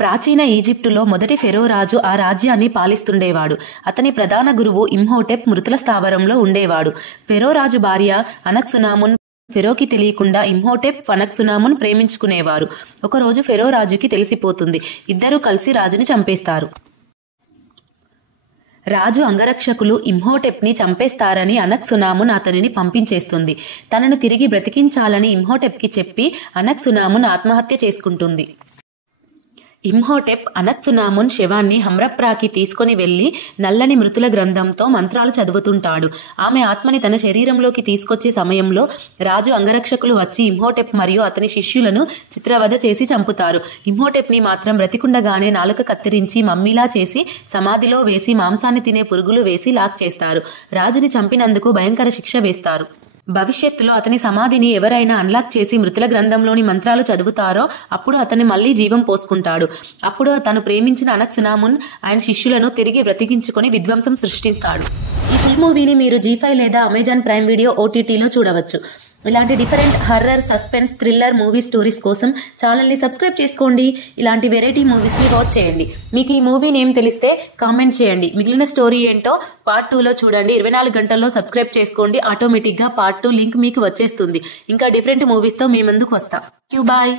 ప్రాచీన ఈజిప్టులో మొదటి ఫెరో రాజు ఆ రాజ్యాన్ని పాలిస్తుండేవాడు. అతని ప్రధాన గురువు ఇమ్హోటెప్ మృతుల స్థావరంలో ఉండేవాడు. ఫెరో రాజు భార్య అనక్సునామున్ ఫెరోకి తెలియకుండా ఇమ్హోటెప్ ఫనక్సునామున్ ప్రేమించుకునేవారు. ఒకరోజు ఫెరో రాజుకి తెలిసిపోతుంది. ఇద్దరూ కలిసి రాజుని చంపేస్తారు. రాజు అంగరక్షకులు ఇమ్హోటెప్ని చంపేస్తారని అనక్సునామున్ అతనిని పంపించేస్తుంది. తనను తిరిగి బ్రతికించాలని ఇమ్హోటెప్కి చెప్పి అనక్సునామున్ ఆత్మహత్య చేసుకుంటుంది. ఇమ్హోటెప్ అనక్సునామున్ శవాన్ని హమ్రప్రాకి తీసుకుని వెళ్లి నల్లని మృతుల గ్రంథంతో మంత్రాలు చదువుతుంటాడు. ఆమె ఆత్మని తన శరీరంలోకి తీసుకొచ్చే సమయంలో రాజు అంగరక్షకులు వచ్చి ఇమ్హోటెప్ మరియు అతని శిష్యులను చిత్రవధ చేసి చంపుతారు. ఇమ్హోటెప్ని మాత్రం బ్రతికుండగానే నాలుక కత్తిరించి మమ్మీలా చేసి సమాధిలో వేసి మాంసాన్ని తినే పురుగులు వేసి లాక్ చేస్తారు. రాజుని చంపినందుకు భయంకర శిక్ష వేస్తారు. భవిష్యత్తులో అతని సమాధిని ఎవరైనా అన్లాక్ చేసి మృతుల గ్రంథంలోని మంత్రాలు చదువుతారో అప్పుడు అతన్ని మళ్లీ జీవం పోసుకుంటాడు. అప్పుడు తను ప్రేమించిన అనక్సునామున్ ఆయన శిష్యులను తిరిగి బ్రతికించుకొని విధ్వంసం సృష్టిస్తాడు. ఈ ఫుల్ మూవీని మీరు G5 లేదా అమెజాన్ ప్రైమ్ వీడియో OTTలో చూడవచ్చు. ఇలాంటి different horror, suspense, thriller movie stories కోసం ఛానల్ని సబ్స్క్రైబ్ చేసుకోండి. ఇలాంటి వెరైటీ మూవీస్ని వాచ్ చేయండి. మీకు ఈ మూవీ నేమ్ తెలిస్తే కామెంట్ చేయండి. మిగిలిన స్టోరీ ఏంటో పార్ట్ 2లో చూడండి. 24 గంటల్లో సబ్స్క్రైబ్ చేసుకోండి. ఆటోమేటిక్గా పార్ట్ 2 లింక్ మీకు వచ్చేస్తుంది. ఇంకా డిఫరెంట్ మూవీస్తో మీ ముందుకు వస్తా. బాయ్.